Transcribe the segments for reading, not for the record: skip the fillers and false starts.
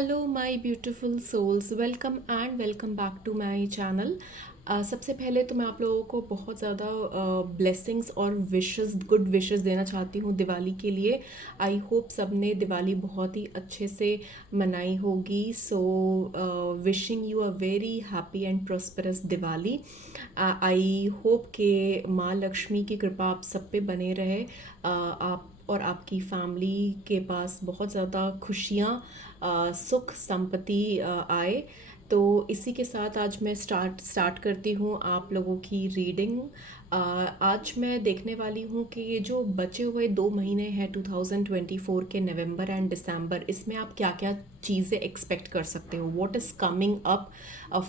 Hello my beautiful souls, welcome and welcome back to my channel. सबसे पहले तो मैं आप लोगों को बहुत ज़्यादा ब्लेसिंग्स और विशेस, गुड विशेस देना चाहती हूँ दिवाली के लिए। आई होप सब ने दिवाली बहुत ही अच्छे से मनाई होगी। So wishing you a very happy and prosperous Diwali. I hope के माँ लक्ष्मी की कृपा आप सब पे बने रहे। आप और आपकी फैमिली के पास बहुत ज़्यादा खुशियाँ, सुख संपत्ति आए। तो इसी के साथ आज मैं स्टार्ट करती हूँ आप लोगों की रीडिंग। आज मैं देखने वाली हूँ कि ये जो बचे हुए 2 महीने हैं 2024 के, नवंबर एंड दिसंबर, इसमें आप क्या क्या चीज़ें एक्सपेक्ट कर सकते हो। What is coming up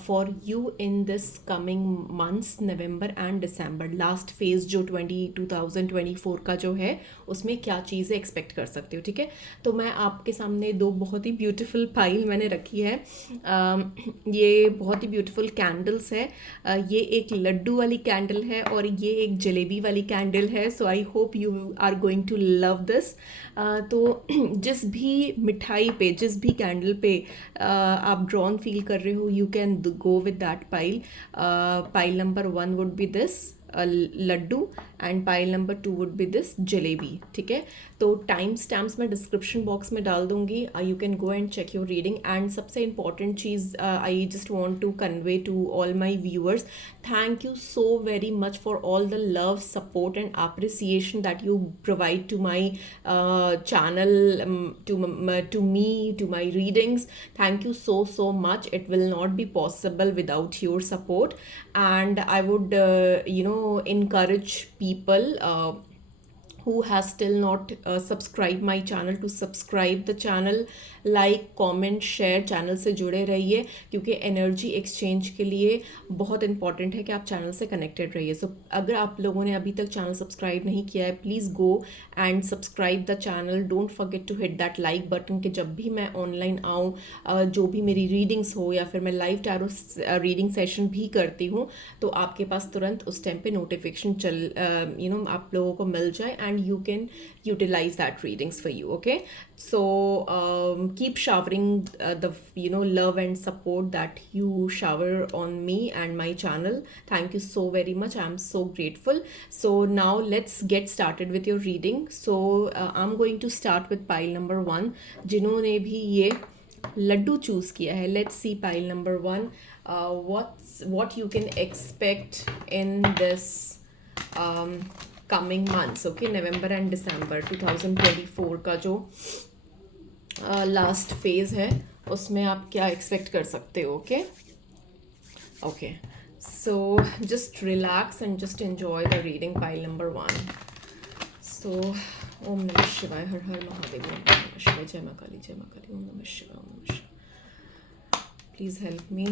for you in this coming months, November and December. Last phase जो 2024 का जो है, उसमें क्या चीज़ें एक्सपेक्ट कर सकते हो। ठीक है, तो मैं आपके सामने दो बहुत ही ब्यूटीफुल फाइल मैंने रखी है। ये बहुत ही ब्यूटीफुल कैंडल्स है। ये एक लड्डू वाली कैंडल है और ये एक जलेबी वाली कैंडल है। So I hope you are going to love this. तो जिस भी मिठाई पे, जिस भी कैंडल पे आप ड्रॉन फील कर रहे हो, you can go with that pile. Pile number 1 would be this laddu and pile number 2 would be this jalebi. ठीक है, तो टाइम स्टैम्प्स मैं डिस्क्रिप्शन बॉक्स में डाल दूंगी। You can go and check your reading. And सबसे इंपॉर्टेंट चीज़ I just want to convey to all my viewers, thank you so very much for all the love, support and appreciation that you provide to my channel, to me, to my readings. Thank you so much. It will not be possible without your support. And I would encourage people who has still not subscribed my channel to subscribe the channel, like comment share, channel से जुड़े रहिए, क्योंकि energy exchange के लिए बहुत important है कि आप चैनल से कनेक्टेड रहिए। सो अगर आप लोगों ने अभी तक चैनल सब्सक्राइब नहीं किया है, please go and subscribe the channel. Don't forget to hit that like button कि जब भी मैं ऑनलाइन आऊँ, जो भी मेरी रीडिंग्स हो या फिर मैं लाइव टैरो रीडिंग सेशन भी करती हूँ, तो आपके पास तुरंत उस टाइम पे नोटिफिकेशन आप लोगों को मिल जाए and you can utilize that readings for you. Okay, so keep showering the love and support that you shower on me and my channel. Thank you so very much. I'm so grateful. So now let's get started with your reading. So I'm going to start with pile number 1. जिन्होंने भी ये Laddu choose किया है, let's see pile number 1. What you can expect in this coming months. Okay, November and December 2024 का जो last phase है, उसमें आप क्या एक्सपेक्ट कर सकते हो। Okay okay, so just relax and just enjoy the reading pile number 1. सो ओम नमः शिवाय, हर हर महादेव, ओम नमः शिवाय, जय मां काली, जय मां काली, ओम नमः शिवाय, ओम नमः शिवाय. Please help me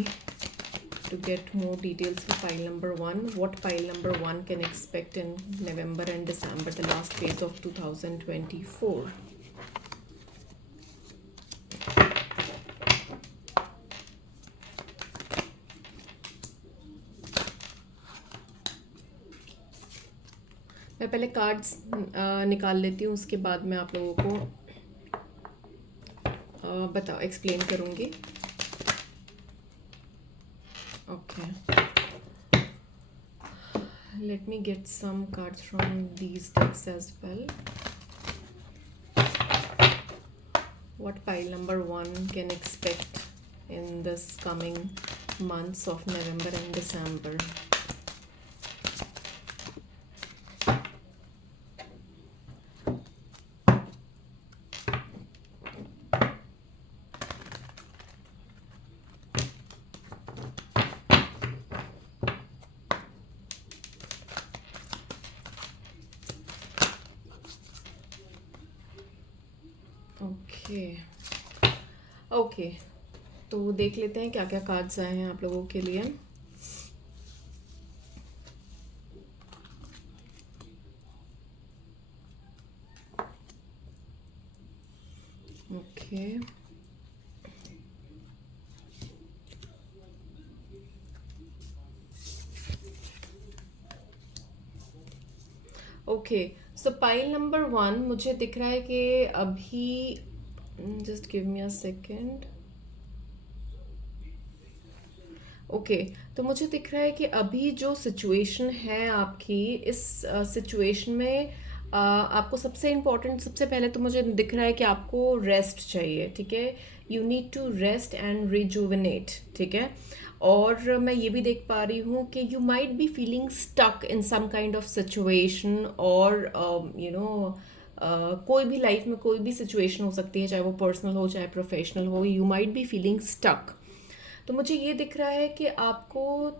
to get more details for pile number 1. What pile number 1 can expect in November and December, the last phase of 2024. मैं पहले कार्ड्स निकाल लेती हूँ, उसके बाद मैं आप लोगों को एक्सप्लेन करूँगी. Okay, let me get some cards from these decks as well. What pile number 1 can expect in this coming months of November and December. Okay, तो देख लेते हैं क्या क्या कार्ड्स आए हैं आप लोगों के लिए. Okay, okay, so pile number 1 मुझे दिख रहा है कि अभी, just give me a second. Okay. तो मुझे दिख रहा है कि अभी जो सिचुएशन है आपकी, इस सिचुएशन में आपको सबसे इम्पोर्टेंट, सबसे पहले तो मुझे दिख रहा है कि आपको रेस्ट चाहिए, ठीक है। You need to rest and rejuvenate, ठीक है। और मैं ये भी देख पा रही हूँ कि you might be feeling stuck in some kind of situation, और कोई भी लाइफ में कोई भी सिचुएशन हो सकती है, चाहे वो पर्सनल हो चाहे प्रोफेशनल हो, you might be feeling stuck. तो मुझे ये दिख रहा है कि आपको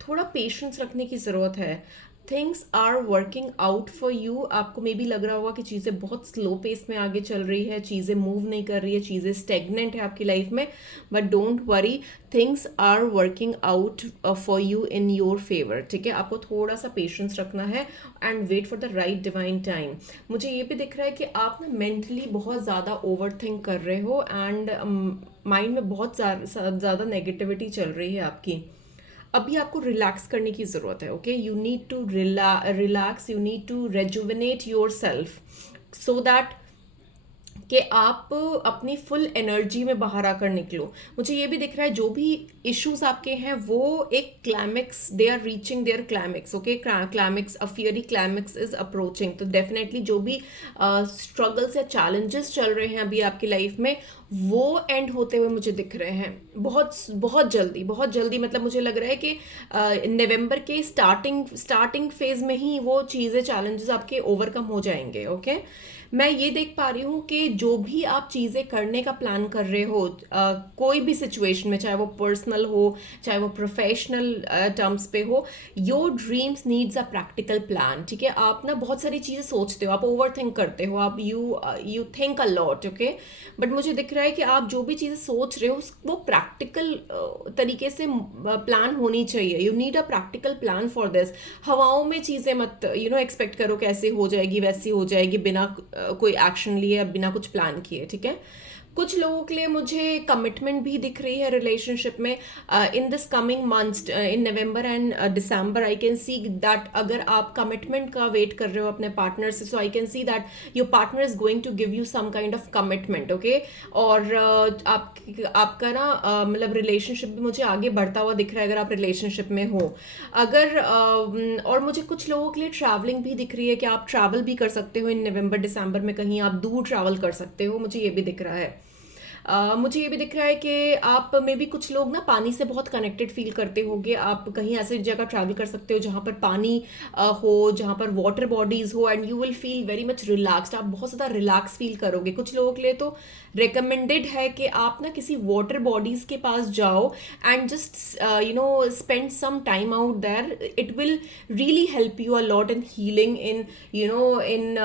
थोड़ा पेशेंस रखने की ज़रूरत है। Things are working out for you. आपको मे बी लग रहा होगा कि चीज़ें बहुत स्लो पेस में आगे चल रही है, चीज़ें मूव नहीं कर रही है, चीज़ें स्टेगनेंट है आपकी लाइफ में, but don't worry, things are working out for you in your favour, ठीक है। आपको थोड़ा सा पेशेंस रखना है and wait for the right divine time. मुझे ये भी दिख रहा है कि आप ना मेंटली बहुत ज़्यादा ओवर थिंक कर रहे हो, एंड माइंड में बहुत ज़्यादा नेगेटिविटी चल रही है आपकी। अभी आपको रिलैक्स करने की ज़रूरत है, okay. You need to relax, you need to rejuvenate your self, so that कि आप अपनी फुल एनर्जी में बाहर आकर निकलो। मुझे ये भी दिख रहा है जो भी इश्यूज आपके हैं वो एक climax, they are reaching their climax, okay. Climax, a fiery climax is approaching. तो डेफिनेटली जो भी स्ट्रगल्स या चैलेंजेस चल रहे हैं अभी आपकी लाइफ में, वो एंड होते हुए मुझे दिख रहे हैं बहुत बहुत जल्दी, बहुत जल्दी। मतलब मुझे लग रहा है कि नवंबर के स्टार्टिंग फेज में ही वो चीज़ें, चैलेंजेस आपके ओवरकम हो जाएंगे, ओके। मैं ये देख पा रही हूँ कि जो भी आप चीज़ें करने का प्लान कर रहे हो, कोई भी सिचुएशन में, चाहे वो पर्सनल हो चाहे वो प्रोफेशनल टर्म्स पे हो, your dreams needs a practical plan, ठीक है। आप ना बहुत सारी चीज़ें सोचते हो, आप ओवर थिंक करते हो, आप you think a lot, okay. But मुझे दिख रहा है कि आप जो भी चीज़ें सोच रहे हो वो प्रैक्टिकल तरीके से प्लान होनी चाहिए। You need a practical plan for this. हवाओं में चीज़ें मत एक्सपेक्ट करो कैसे हो जाएगी वैसी हो जाएगी, बिना कोई एक्शन लिए या बिना कुछ प्लान किए, ठीक है। कुछ लोगों के लिए मुझे कमिटमेंट भी दिख रही है रिलेशनशिप में इन this coming months, in November and December. I can see that अगर आप कमिटमेंट का वेट कर रहे हो अपने पार्टनर से, so I can see that your partner is going to give you some kind of commitment, okay. और आपका ना मतलब रिलेशनशिप भी मुझे आगे बढ़ता हुआ दिख रहा है अगर आप रिलेशनशिप में हो। अगर और मुझे कुछ लोगों के लिए ट्रैवलिंग भी दिख रही है कि आप ट्रैवल भी कर सकते हो इन नवंबर दिसंबर में, कहीं आप दूर ट्रैवल कर सकते हो, मुझे ये भी दिख रहा है। मुझे ये भी दिख रहा है कि आप में भी कुछ लोग ना पानी से बहुत कनेक्टेड फील करते होंगे। आप कहीं ऐसी जगह ट्रैवल कर सकते हो जहाँ पर पानी हो, जहाँ पर वाटर बॉडीज हो, and you will feel very much relaxed. आप बहुत ज़्यादा रिलैक्स फील करोगे। कुछ लोगों के लिए तो रिकमेंडेड है कि आप ना किसी वाटर बॉडीज के पास जाओ and just spend some time out there. It will really help you a lot in healing, in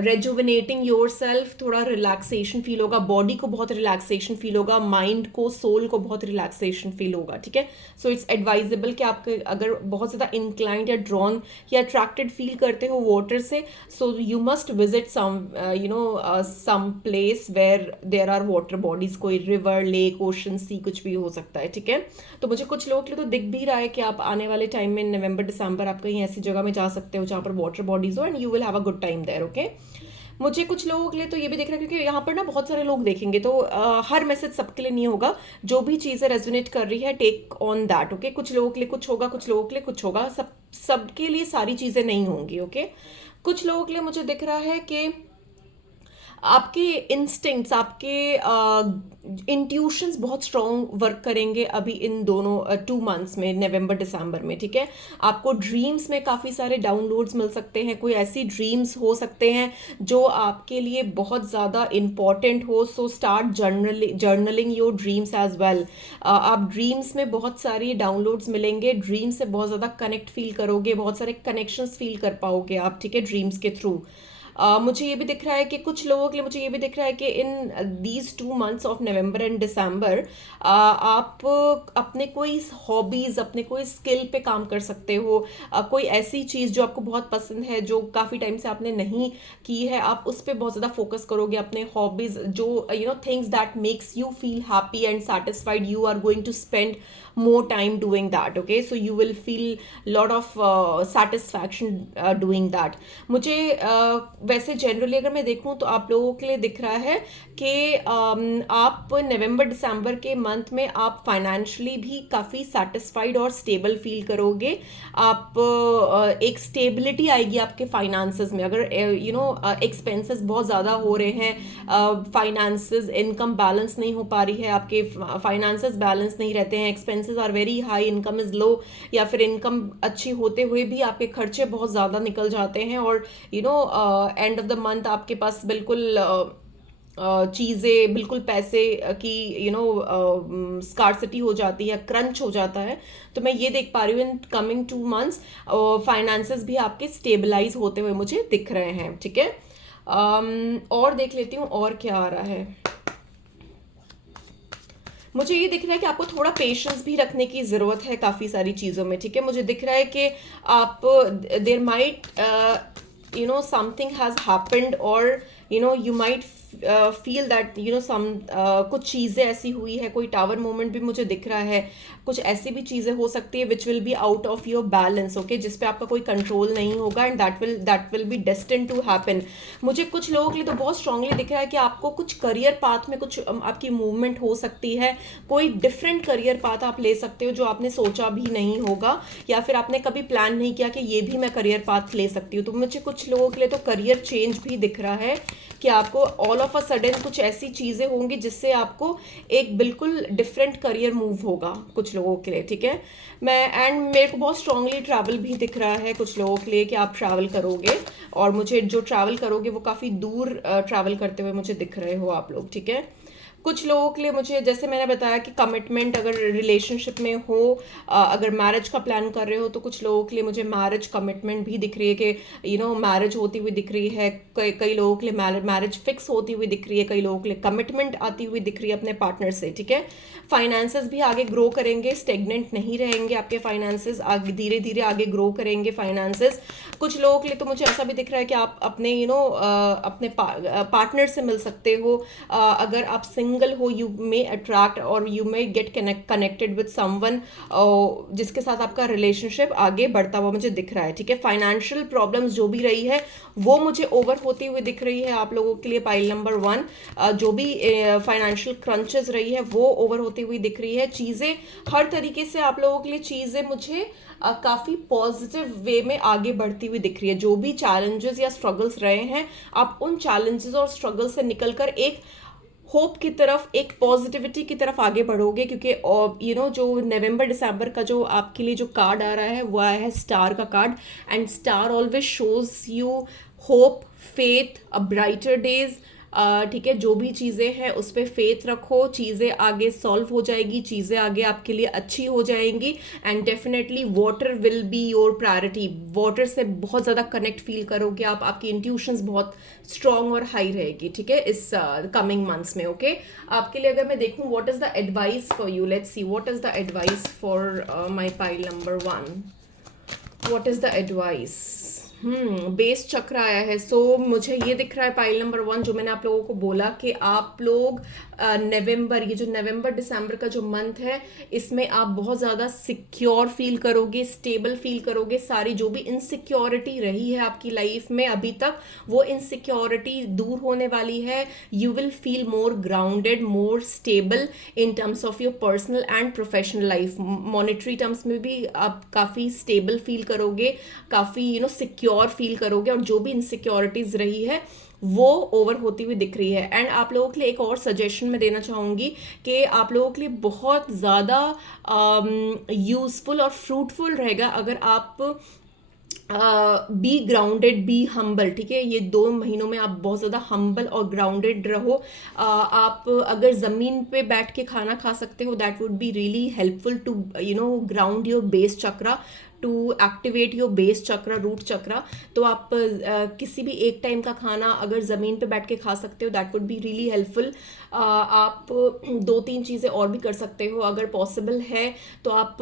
rejuvenating yourself. थोड़ा रिलैक्सेशन फील होगा, बॉडी को बहुत रिलैक्सेशन फील होगा, माइंड को, सोल को बहुत रिलैक्सेशन फील होगा, ठीक है। सो इट्स एडवाइजेबल कि आप अगर बहुत ज़्यादा इंक्लाइंड या ड्रॉन या अट्रैक्टेड फील करते हो वाटर से, so you must visit some place where there are water bodies, कोई रिवर, लेक, ओशन, सी, कुछ भी हो सकता है, ठीक है। तो मुझे कुछ लोगों के लिए तो दिख भी रहा है कि आप आने वाले टाइम में नवंबर दिसंबर आप कहीं ऐसी जगह में जा सकते हो जहाँ पर वाटर बॉडीज हो, and you will have a good time there, okay. मुझे कुछ लोगों के लिए तो ये भी देख रहा है क्योंकि यहाँ पर ना बहुत सारे लोग देखेंगे, तो हर मैसेज सबके लिए नहीं होगा। जो भी चीज़ें रेजोनेट कर रही है, टेक ऑन दैट, ओके। कुछ लोगों के लिए कुछ होगा, कुछ लोगों के लिए कुछ होगा, सबके लिए सारी चीज़ें नहीं होंगी, ओके। कुछ लोगों के लिए मुझे दिख रहा है कि आपके इंस्टिंक्ट्स, आपके इंट्यूशंस बहुत स्ट्रॉन्ग वर्क करेंगे अभी इन दोनों 2 मंथ्स में, नवंबर दिसंबर में, ठीक है। आपको ड्रीम्स में काफ़ी सारे डाउनलोड्स मिल सकते हैं। कोई ऐसी ड्रीम्स हो सकते हैं जो आपके लिए बहुत ज़्यादा इम्पॉर्टेंट हो। So start journaling your dreams as well. आप ड्रीम्स में बहुत सारी डाउनलोड्स मिलेंगे, ड्रीम से बहुत ज़्यादा कनेक्ट फील करोगे, बहुत सारे कनेक्शंस फील कर पाओगे आप, ठीक है, ड्रीम्स के थ्रू। मुझे ये भी दिख रहा है कि कुछ लोगों के लिए मुझे ये भी दिख रहा है कि in these 2 months of November and December आप अपने कोई हॉबीज़, अपने कोई स्किल पे काम कर सकते हो। कोई ऐसी चीज़ जो आपको बहुत पसंद है, जो काफ़ी टाइम से आपने नहीं की है, आप उस पर बहुत ज़्यादा फोकस करोगे। अपने हॉबीज़ जो things that makes you feel happy and satisfied, you are going to spend more time doing that, okay, so you will feel lot of satisfaction doing that. मुझे वैसे जनरली अगर मैं देखूं तो आप लोगों के लिए दिख रहा है कि आप नवंबर दिसंबर के मंथ में आप फाइनेंशियली भी काफ़ी सेटिस्फाइड और स्टेबल फील करोगे। आप एक स्टेबिलिटी आएगी आपके फाइनेंसेस में। अगर एक्सपेंसेस बहुत ज़्यादा हो रहे हैं, फाइनेंसेस इनकम बैलेंस नहीं हो पा रही है, आपके फाइनेंसेस बैलेंस नहीं रहते हैं, expenses are very high, income is low, या फिर इनकम अच्छी होते हुए भी आपके खर्चे बहुत ज़्यादा निकल जाते हैं और एंड ऑफ द मंथ आपके पास बिल्कुल चीज़ें बिल्कुल पैसे की स्कार्सिटी हो जाती है, क्रंच हो जाता है। तो मैं ये देख पा रही हूँ इन कमिंग 2 मंथ्स फाइनेंसेस भी आपके स्टेबलाइज होते हुए मुझे दिख रहे हैं। ठीक है, और देख लेती हूँ और क्या आ रहा है। मुझे ये दिख रहा है कि आपको थोड़ा पेशेंस भी रखने की ज़रूरत है काफ़ी सारी चीज़ों में। ठीक है, मुझे दिख रहा है कि आप there might something has happened, और you might feel that some कुछ चीज़ें ऐसी हुई है, कोई टावर मोमेंट भी मुझे दिख रहा है, कुछ ऐसी भी चीज़ें हो सकती है which will be out of your balance, okay, जिस पे आपका कोई कंट्रोल नहीं होगा, and that will be destined to happen. मुझे कुछ लोगों के लिए तो बहुत स्ट्रांगली दिख रहा है कि आपको कुछ करियर पाथ में कुछ आपकी मूवमेंट हो सकती है, कोई डिफरेंट करियर पाथ आप ले सकते हो जो आपने सोचा भी नहीं होगा, या फिर आपने कभी प्लान नहीं किया कि ये भी मैं करियर पाथ ले सकती हूँ। तो मुझे कुछ लोगों के लिए तो करियर चेंज भी दिख रहा है कि आपको ऑल ऑफ अ सडन कुछ ऐसी चीज़ें होंगी जिससे आपको एक बिल्कुल डिफरेंट करियर मूव होगा कुछ लोगों के लिए। ठीक है, मेरे को बहुत स्ट्रांगली ट्रैवल भी दिख रहा है कुछ लोगों के लिए कि आप ट्रैवल करोगे, और मुझे जो ट्रैवल करोगे वो काफ़ी दूर ट्रैवल करते हुए मुझे दिख रहे हो आप लोग। ठीक है, कुछ लोगों के लिए मुझे, जैसे मैंने बताया कि कमिटमेंट अगर रिलेशनशिप में हो, अगर मैरिज का प्लान कर रहे हो, तो कुछ लोगों के लिए मुझे मैरिज कमिटमेंट भी दिख रही है कि मैरिज होती हुई दिख रही है। कई लोगों के लिए मैरिज फिक्स होती हुई दिख रही है, कई लोगों के लिए कमिटमेंट आती हुई दिख रही है अपने पार्टनर से। ठीक है, फाइनेंसेस भी आगे ग्रो करेंगे, स्टेगनेंट नहीं रहेंगे आपके फाइनेंसेस, आगे धीरे धीरे आगे ग्रो करेंगे फाइनेंसेस। कुछ लोगों के लिए तो मुझे ऐसा भी दिख रहा है कि आप अपने अपने पार्टनर से मिल सकते हो। अगर आप सिंगल हो, यू मे अट्रैक्ट और you may get connected with someone जिसके साथ आपका रिलेशनशिप आगे बढ़ता हुआ मुझे दिख रहा है। ठीक है, फाइनेंशियल प्रॉब्लम्स जो भी रही है वो मुझे ओवर होती हुई दिख रही है आप लोगों के लिए। पाइल नंबर 1, जो भी फाइनेंशियल क्रंचेस रही है वो ओवर होती हुई दिख रही है। चीज़ें हर तरीके से आप लोगों के लिए चीज़ें मुझे काफ़ी पॉजिटिव वे में आगे बढ़ती हुई दिख रही है। जो भी चैलेंजेस या स्ट्रगल्स रहे हैं, आप उन चैलेंजेस और स्ट्रगल्स से निकलकर एक होप की तरफ, एक पॉजिटिविटी की तरफ आगे बढ़ोगे, क्योंकि जो नवंबर दिसंबर का जो आपके लिए जो कार्ड आ रहा है वो आया है स्टार का card, and star always shows you hope, faith, a brighter days. ठीक है, जो भी चीज़ें हैं उस पर फेथ रखो, चीज़ें आगे सॉल्व हो जाएगी, चीज़ें आगे आपके लिए अच्छी हो जाएंगी, and definitely water will be your priority. Water से बहुत ज़्यादा कनेक्ट फील करोगे आप, आपकी इंट्यूशंस बहुत स्ट्रॉन्ग और हाई रहेगी। ठीक है, इस कमिंग मंथ्स में। ओके, आपके लिए अगर मैं देखूँ what is the advice for you, let's see what is the advice for my pile number 1। What is the advice? Base चक्र आया है। सो मुझे ये दिख रहा है पाइल नंबर 1, जो मैंने आप लोगों को बोला कि आप लोग नवंबर, ये जो नवंबर दिसंबर का जो मंथ है, इसमें आप बहुत ज़्यादा सिक्योर फील करोगे, स्टेबल फील करोगे। सारी जो भी इनसिक्योरिटी रही है आपकी लाइफ में अभी तक, वो इनसिक्योरिटी दूर होने वाली है। You will feel more grounded, more stable in terms of your personal and professional life. Monetary terms में भी आप काफ़ी स्टेबल फील करोगे, काफ़ी सिक्योर फील करोगे, और जो भी इनसिक्योरिटीज़ रही है वो ओवर होती हुई दिख रही है। एंड आप लोगों के लिए एक और सजेशन मैं देना चाहूँगी कि आप लोगों के लिए बहुत ज़्यादा यूज़फुल और फ्रूटफुल रहेगा अगर आप बी ग्राउंडेड, बी हम्बल। ठीक है, ये 2 महीनों में आप बहुत ज़्यादा हम्बल और ग्राउंडेड रहो। आप अगर ज़मीन पे बैठ के खाना खा सकते हो, that would be really helpful to ground your base chakra, to activate your base chakra, root chakra. तो आप किसी भी एक टाइम का खाना अगर ज़मीन पे बैठ के खा सकते हो, that would be really helpful. आप 2-3 चीज़ें और भी कर सकते हो अगर पॉसिबल है तो। आप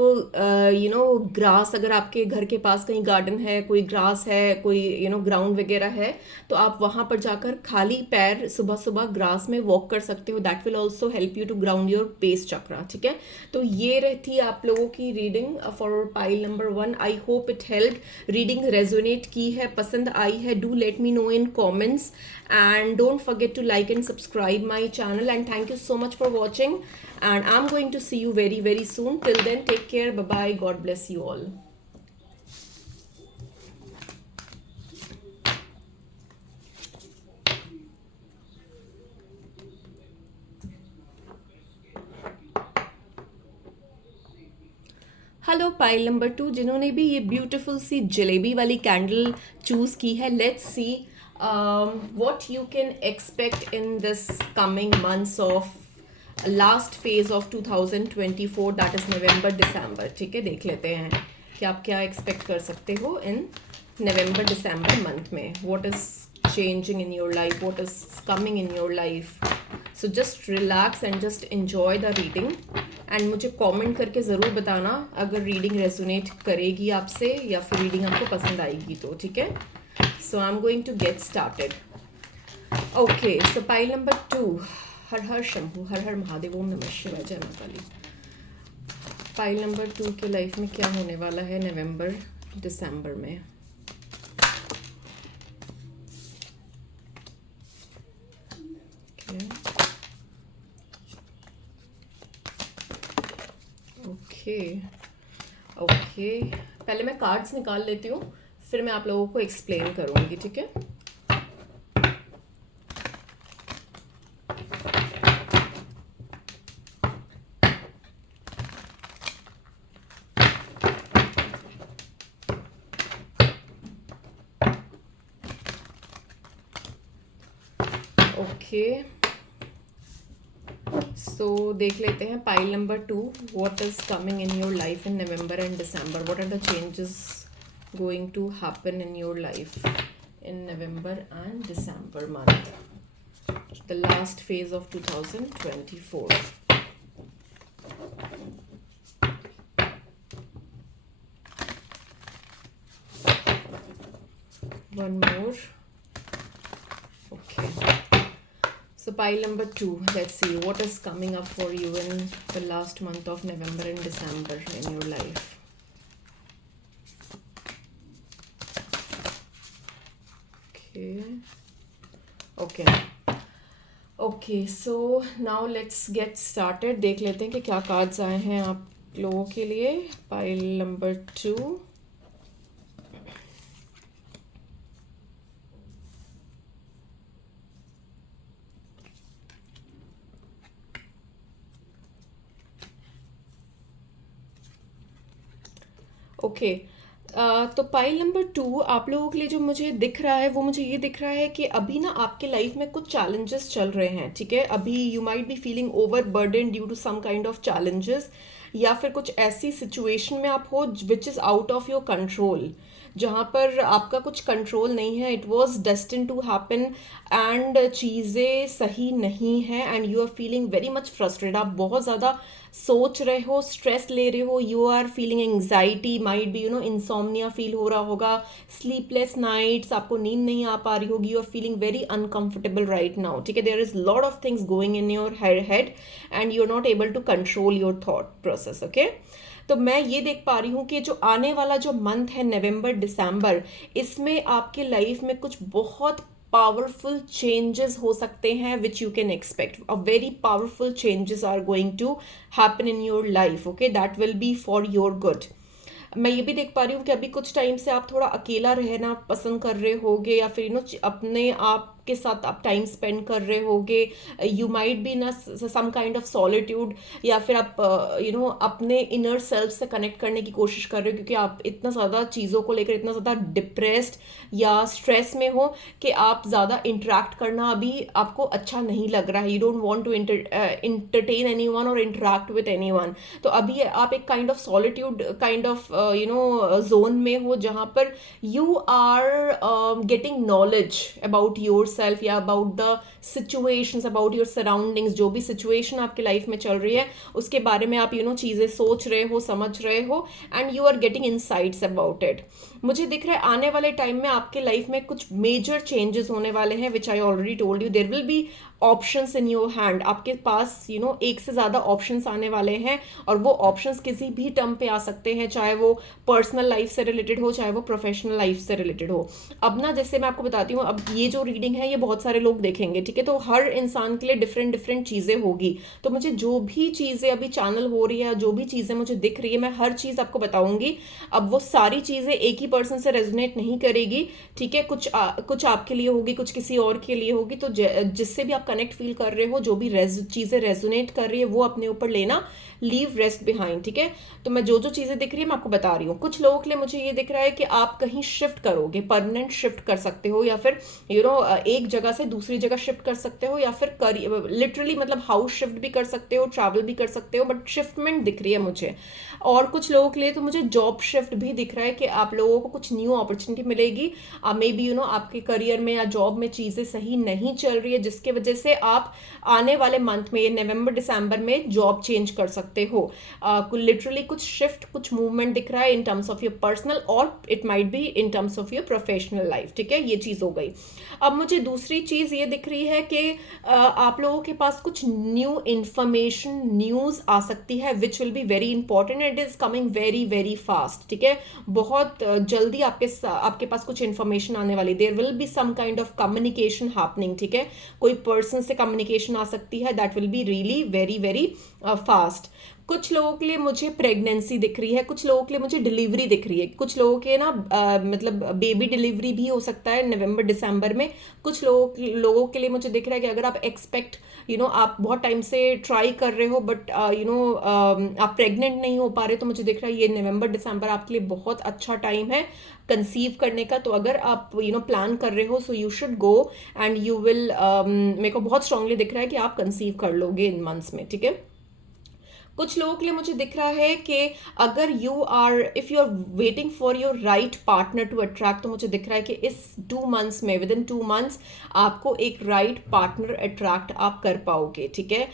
ग्रास, अगर आपके घर के पास कहीं गार्डन है, कोई ग्रास है, कोई ग्राउंड वगैरह है, तो आप वहाँ पर जाकर खाली पैर सुबह सुबह ग्रास में वॉक कर सकते हो। That will also help you to ground your base chakra. ठीक है, तो ये रहती आप लोगों की reading for pile number 1 one. I hope it help. Reading resonate की है, पसंद आई है, do let me know in comments and don't forget to like and subscribe my channel, and thank you so much for watching, and I'm going to see you very very soon. Till then, take care, bye bye, God bless you all. Hello pile number 2, जिन्होंने भी ये beautiful सी जलेबी वाली candle choose की है, let's see what you can expect in this coming months of last phase of 2024, that is November December. ठीक है, देख लेते हैं कि आप क्या एक्सपेक्ट कर सकते हो इन नवंबर दिसंबर मंथ में. What is changing in your life, what is coming in your life. So just relax and just enjoy the reading, and मुझे कमेंट करके ज़रूर बताना अगर रीडिंग रेजोनेट करेगी आपसे या फिर रीडिंग आपको पसंद आएगी तो. ठीक है, so I am going to get started. Okay, so pile number 2, हर हर शंभू, हर हर महादेव, ओम नमः शिवाय, जय माता काली. पाइल नंबर 2 के लाइफ में क्या होने वाला है नवंबर दिसंबर में. ओके, पहले मैं कार्ड्स निकाल लेती हूँ, फिर मैं आप लोगों को एक्सप्लेन करूँगी. ठीक है, ओके. सो देख लेते हैं pile number 2, what is coming in your life in November and December. What are the changes going to happen in your life in November and December month, the last phase of 2024. One more. Okay, so pile number 2, let's see what is coming up for you in the last month of November and December in your life. Okay, so now let's get started. देख लेते हैं कि क्या cards आए हैं आप लोगों के लिए. pile number 2, okay. तो पाइल नंबर 2 आप लोगों के लिए जो मुझे दिख रहा है वो मुझे ये दिख रहा है कि अभी ना आपके लाइफ में कुछ चैलेंजेस चल रहे हैं. ठीक है, अभी you might be feeling over burden due to some kind of challenges, या फिर कुछ ऐसी सिचुएशन में आप हो which is out of your control, जहाँ पर आपका कुछ कंट्रोल नहीं है. It was destined to happen and चीज़ें सही नहीं हैं, and you are feeling very much frustrated. आप बहुत ज़्यादा सोच रहे हो, स्ट्रेस ले रहे हो, you are feeling anxiety, might be insomnia feel हो रहा होगा, स्लीपलेस नाइट्स, आपको नींद नहीं आ पा रही होगी, you are feeling very uncomfortable right now. ठीक है, there is lot of things going in your head and you are not able to control your thought process. Okay, तो मैं ये देख पा रही हूँ कि जो आने वाला जो मंथ है नवंबर दिसंबर, इसमें आपके लाइफ में कुछ बहुत powerful changes हो सकते हैं which you can expect. A very powerful changes are going to happen in your life. Okay, that will be for your good. मैं ये भी देख पा रही हूँ कि अभी कुछ टाइम से आप थोड़ा अकेला रहना पसंद कर रहे होगे, या फिर अपने आप के साथ आप टाइम स्पेंड कर रहे होगे. यू माइट बी ना सम काइंड ऑफ सॉलिट्यूड, या फिर आप अपने इनर सेल्फ से कनेक्ट करने की कोशिश कर रहे हो, क्योंकि आप इतना ज़्यादा चीज़ों को लेकर इतना ज़्यादा डिप्रेस्ड या स्ट्रेस में हो कि आप ज़्यादा इंटरेक्ट करना अभी आपको अच्छा नहीं लग रहा है. You don't want to entertain anyone और इंटरेक्ट विद एनी वन. तो अभी आप एक kind of solitude kind of zone में हो, जहाँ पर you are getting knowledge about yourself, या about the situations, about your surroundings. जो भी सिचुएशन आपकी लाइफ में चल रही है उसके बारे में आप चीज़ें सोच रहे हो, समझ रहे हो, and you are getting insights about it. मुझे दिख रहा है आने वाले टाइम में आपके लाइफ में कुछ मेजर चेंजेस होने वाले हैं, which I already told you. There will be options in your hand, आपके पास एक से ज़्यादा ऑप्शंस आने वाले हैं, और वो ऑप्शंस किसी भी टर्म पे आ सकते हैं, चाहे वो पर्सनल लाइफ से रिलेटेड हो, चाहे वो प्रोफेशनल लाइफ से रिलेटेड हो। अब ना, जैसे मैं आपको बताती हूँ, अब ये जो रीडिंग है ये बहुत सारे लोग देखेंगे, ठीक है, तो हर इंसान के लिए डिफरेंट डिफरेंट चीज़ें होगी। तो मुझे जो भी चीज़ें अभी चैनल हो रही है, जो भी चीज़ें मुझे दिख रही है, मैं हर चीज़ आपको बताऊंगी। अब वो सारी चीज़ें एक ही पर्सन से रेजोनेट नहीं करेगी, ठीक है, कुछ आपके लिए होगी, कुछ किसी और के लिए होगी। तो जिससे भी आप कनेक्ट फील कर रहे हो, जो भी चीज़ें रेजोनेट कर रही है, वो अपने ऊपर लेना, लीव रेस्ट बिहाइंड, ठीक है। तो मैं जो जो चीज़ें दिख रही है मैं आपको बता रही हूँ। कुछ लोगों के लिए मुझे ये दिख रहा है कि आप कहीं शिफ्ट करोगे, परमानेंट शिफ्ट कर सकते हो, या फिर एक जगह से दूसरी जगह शिफ्ट कर सकते हो, या फिर लिटरली मतलब हाउस शिफ्ट भी कर सकते हो, ट्रैवल भी कर सकते हो, बट शिफ्टमेंट दिख रही है मुझे। और कुछ लोगों के लिए तो मुझे जॉब शिफ्ट भी दिख रहा है कि आप लोगों को कुछ न्यू अपॉर्चुनिटी मिलेगी। मे बी आपके करियर में या जॉब में चीज़ें सही नहीं चल रही है, जिसके वजह से आप आने वाले मंथ में, नवंबर दिसंबर में जॉब चेंज कर सकते हो। लिटरली कुछ शिफ्ट, कुछ मूवमेंट दिख रहा है in terms of your personal, और it might be in terms of your professional life, ठीक है, ये चीज़ हो गई। अब मुझे दूसरी चीज़ ये दिख रही है कि आप लोगों के पास कुछ न्यू इंफॉर्मेशन, न्यूज़ आ सकती है, which will be very important, it is coming very very fast, ठीक है। बहुत जल्दी आपके पास कुछ इंफॉर्मेशन आने वाली, there will be some kind of communication happening, ठीक है। कोई पर्सन से कम्युनिकेशन आ सकती है, that will be really very very fast. कुछ लोगों के लिए मुझे प्रेगनेंसी दिख रही है, कुछ लोगों के लिए मुझे डिलीवरी दिख रही है, कुछ लोगों के ना मतलब बेबी डिलीवरी भी हो सकता है नवंबर दिसंबर में। कुछ लोगों के लिए मुझे दिख रहा है कि अगर आप एक्सपेक्ट आप बहुत टाइम से ट्राई कर रहे हो, बट आप प्रेग्नेंट नहीं हो पा रहे, तो मुझे दिख रहा है ये नवंबर दिसंबर आपके लिए बहुत अच्छा टाइम है कंसीव करने का। तो अगर आप प्लान कर रहे हो, so you should go and you will, मेरे को बहुत स्ट्रांगली दिख रहा है कि आप कंसीव कर लोगे इन मंथ्स में, ठीक है। कुछ लोगों के लिए मुझे दिख रहा है कि अगर if you are waiting for your right partner to attract, तो मुझे दिख रहा है कि इस 2 मंथ्स में, विद इन 2 मंथ्स आपको एक राइट पार्टनर अट्रैक्ट आप कर पाओगे, ठीक है।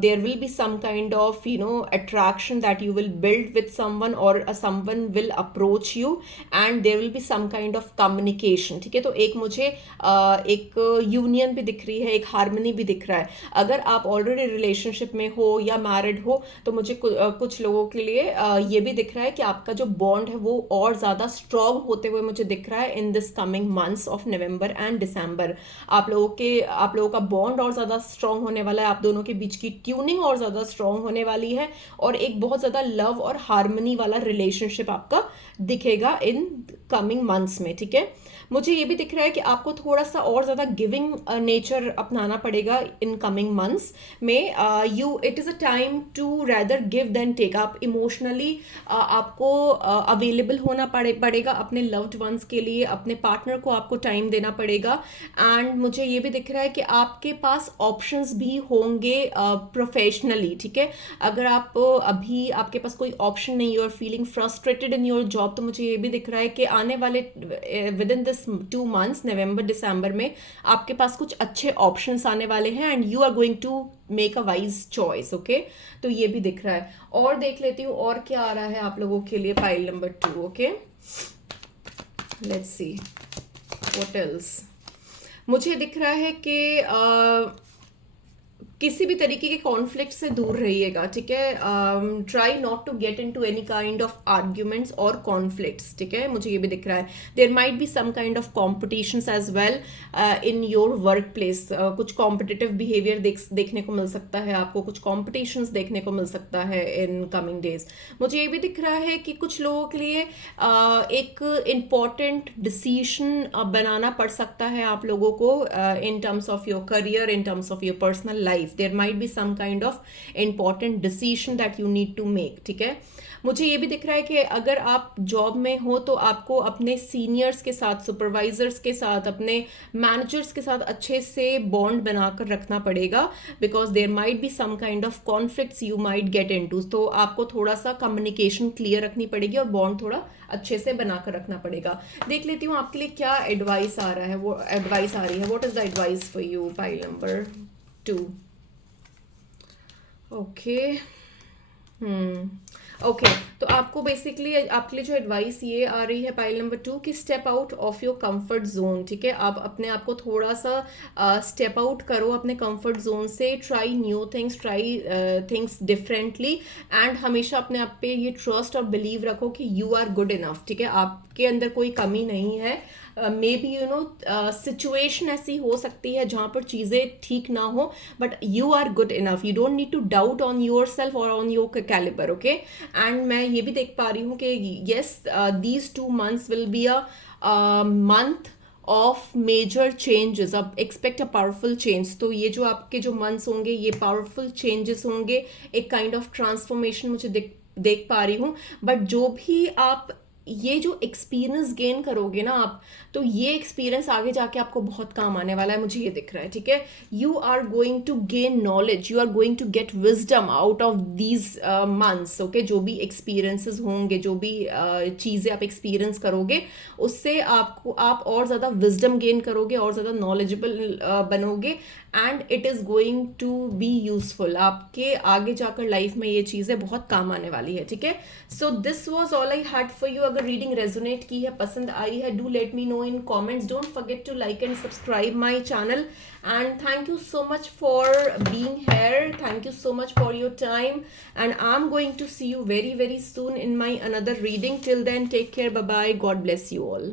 There will be some kind of attraction that you will build with someone, और someone will approach you, and there will be some kind of communication, ठीक है। तो एक मुझे एक यूनियन भी दिख रही है, एक हार्मनी भी दिख रहा है। अगर आप ऑलरेडी रिलेशनशिप में हो या मैरिड हो, तो मुझे कुछ लोगों के लिए ये भी दिख रहा है कि आपका जो बॉन्ड है वो और ज़्यादा स्ट्रॉन्ग होते हुए मुझे दिख रहा है in this coming months of November and December. आप लोगों का बॉन्ड और ज़्यादा स्ट्रॉन्ग होने वाला है, आप दोनों के बीच की ट्यूनिंग और ज़्यादा स्ट्रॉन्ग होने वाली है, और एक बहुत ज़्यादा लव और हार्मनी वाला रिलेशनशिप आपका दिखेगा इन कमिंग मंथ्स में, ठीक है। मुझे ये भी दिख रहा है कि आपको थोड़ा सा और ज़्यादा गिविंग नेचर अपनाना पड़ेगा इन कमिंग मंथ्स में। It is a time to rather give than take. आप इमोशनली आपको अवेलेबल होना पड़ेगा अपने लव्ड वंस के लिए, अपने पार्टनर को आपको टाइम देना पड़ेगा। एंड मुझे ये भी दिख रहा है कि आपके पास ऑप्शंस भी होंगे प्रोफेशनली, ठीक है। अगर आप अभी आपके पास कोई ऑप्शन नहीं, you are feeling frustrated in your job, तो मुझे ये भी दिख रहा है कि आने वाले विद इन दिस 2 मंथ्स, नवंबर दिसंबर में आपके पास कुछ अच्छे ऑप्शंस आने वाले हैं, and you are going to make a wise choice, okay. तो ये भी दिख रहा है। और देख लेती हूँ और क्या आ रहा है आप लोगों के लिए, pile number 2, okay. Let's see what else. मुझे दिख रहा है कि किसी भी तरीके के कॉन्फ्लिक्ट से दूर रहिएगा, ठीक है। Try not to get into any kind of arguments और कॉन्फ्लिक्ट्स, ठीक है। मुझे ये भी दिख रहा है there might be some kind of competitions as well in your work place. कुछ कॉम्पिटिटिव बिहेवियर देखने को मिल सकता है, आपको कुछ कॉम्पिटिशंस देखने को मिल सकता है इन कमिंग डेज। मुझे ये भी दिख रहा है कि कुछ लोगों के लिए एक इम्पॉर्टेंट डिसीजन बनाना पड़ सकता है आप लोगों को इन terms of your career, in terms of your personal life. There might be some kind of important decision that you need to make, ठीक है। मुझे ये भी दिख रहा है कि अगर आप जॉब में हो, तो आपको अपने सीनियर्स के साथ, सुपरवाइजर्स के साथ, अपने मैनेजर्स के साथ अच्छे से बॉन्ड बनाकर रखना पड़ेगा, because there might be some kind of conflicts you might get into. तो आपको थोड़ा सा कम्युनिकेशन क्लियर रखनी पड़ेगी और बॉन्ड थोड़ा अच्छे से बनाकर रखना पड़ेगा। देख लेती हूँ आपके लिए क्या एडवाइस आ रहा है, वो एडवाइस आ रही है। What is the advice for you, pile number 2? Okay. Okay, तो आपको बेसिकली आपके लिए जो एडवाइस ये आ रही है पाइल नंबर 2 कि step out of your comfort zone. ठीक है, आप अपने आप को थोड़ा सा स्टेप आउट करो अपने कंफर्ट जोन से, try new things, try things differently, and हमेशा अपने आप पे ये ट्रस्ट और बिलीव रखो कि यू आर गुड इनफ। ठीक है, आपके अंदर कोई कमी नहीं है। May be you know situation ऐसी हो सकती है जहाँ पर चीज़ें ठीक ना हो, but you are good enough. You don't need to doubt on yourself और on your calibre. Okay, and मैं ये भी देख पा रही हूँ कि yes, these 2 months will be a month of major changes. अब एक्सपेक्ट अ पावरफुल चेंज। तो ये जो आपके जो मंथ्स होंगे ये पावरफुल चेंजेस होंगे, एक काइंड ऑफ ट्रांसफॉर्मेशन मुझे देख पा रही हूँ। बट जो भी आप ये जो एक्सपीरियंस गेन करोगे ना आप, तो ये एक्सपीरियंस आगे जाके आपको बहुत काम आने वाला है, मुझे ये दिख रहा है। ठीक है, you are going to gain knowledge, you are going to get wisdom out of these months. Okay, जो भी एक्सपीरियंसेस होंगे, जो भी चीज़ें आप एक्सपीरियंस करोगे, उससे आपको आप और ज़्यादा विजडम गेन करोगे, और ज़्यादा नॉलेजेबल बनोगे, and it is going to be useful. आपके आगे जाकर लाइफ में ये चीज़ें बहुत काम आने वाली है। ठीक है, so this was all I had for you. अगर रीडिंग रेजोनेट की है, पसंद आई है, do let me know in comments. Don't forget to like and subscribe my channel, and thank you so much for being here. Thank you so much for your time, and I'm going to see you very soon in my another reading. Till then, take care, bye bye, God bless you all.